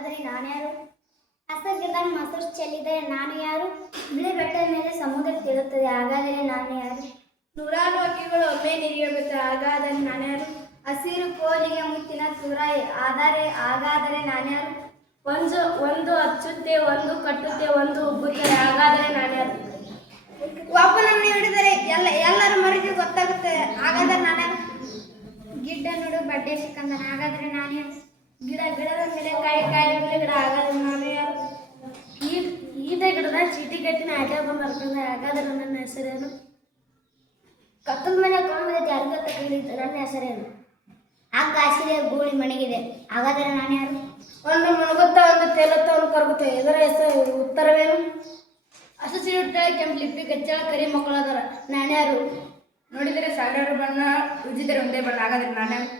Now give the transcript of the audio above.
ಹಾಗಾದರೆ ನಾನು ಯಾರು? ಹಸಗಿದ ಮೊಸರು ಚೆಲ್ಲಿದರೆ ನಾನು ಯಾರು? ಬಿಳಿ ಬೆಟ್ಟದ ಮೇಲೆ ಸಮುದ್ರ ತೇಲುತ್ತದೆ, ಹಾಗಾದರೆ ನಾನು ಯಾರು? ನೂರಾರು ಹಕ್ಕಿಗಳು ಒಮ್ಮೆ ನಿರಿಯೋಗುತ್ತೆ, ಹಾಗಾದರೆ ನಾನು ಯಾರು? ಹಸಿರು ಕೋಲಿಗೆ ಮುತ್ತಿನ ತುರಾಯಿ, ಹಾಗಾದರೆ ನಾನು ಯಾರು? ಒಂದು ಹಚ್ಚುತ್ತೆ, ಒಂದು ಕಟ್ಟುತ್ತೆ, ಒಂದು ಉಬ್ಬುತ್ತೆ, ಹಾಗಾದರೆ ನಾನು ಯಾರು? ಒಬ್ಬನನ್ನು ಹಿಡಿದರೆ ಎಲ್ಲರ ಮರಿಗೆ ಗೊತ್ತಾಗುತ್ತೆ, ಹಾಗಾದರೆ ನಾನು ಯಾರು? ಗಿಡ್ಡ ನೋಡು ಬಡ್ಡೆ ಸಿಕ್ಕಂದನ, ಹಾಗಾದರೆ ನಾನು ಯಾರು? ಗಿಡದ ಮೇಲೆ ಕಾಯಿ ಮೇಲೆ ಗಿಡ, ಹಾಗಾದರೆ ನಾನು ಯಾರು? ಈತ ಗಿಡದ ಚೀಟಿ ಕಟ್ಟಿನ ಆಟ ಬಂದು ಹಾಗಾದರೆ ನನ್ನ ಹೆಸರೇನು? ಕತ್ತಲ ಮನೆ ಕೊಂಬೈತೆ ಯಾರಿಗೂ ತಗೊಂಡಿದ್ದು, ನನ್ನ ಹೆಸರೇನು? ಹಗ್ಗ ಹಸಿದೆ ಗೂಳಿ ಮಣಗಿದೆ, ಹಾಗಾದರೆ ನಾನು ಯಾರು? ಒಂದು ಮುಳುಗುತ್ತಾ, ಒಂದು ತೇಲುತ್ತಾ, ಒಂದು ಕರಗುತ್ತೆ, ಇದರ ಹೆಸರು ಉತ್ತರವೇನು? ಹಸಿರುಟ್ಟ ಕೆಂಪು ಲಿಪ್ಪಿ ಗಚ್ಚಳ ಕರಿ ಮಕ್ಕಳದರ, ನಾನು ಯಾರು? ನೋಡಿದರೆ ಸಾವಿರಾರು ಬಣ್ಣ, ಉಜ್ಜಿದರೆ ಒಂದೇ ಬಣ್ಣ, ಹಾಗಾದರೆ ನಾನು ಯಾರು?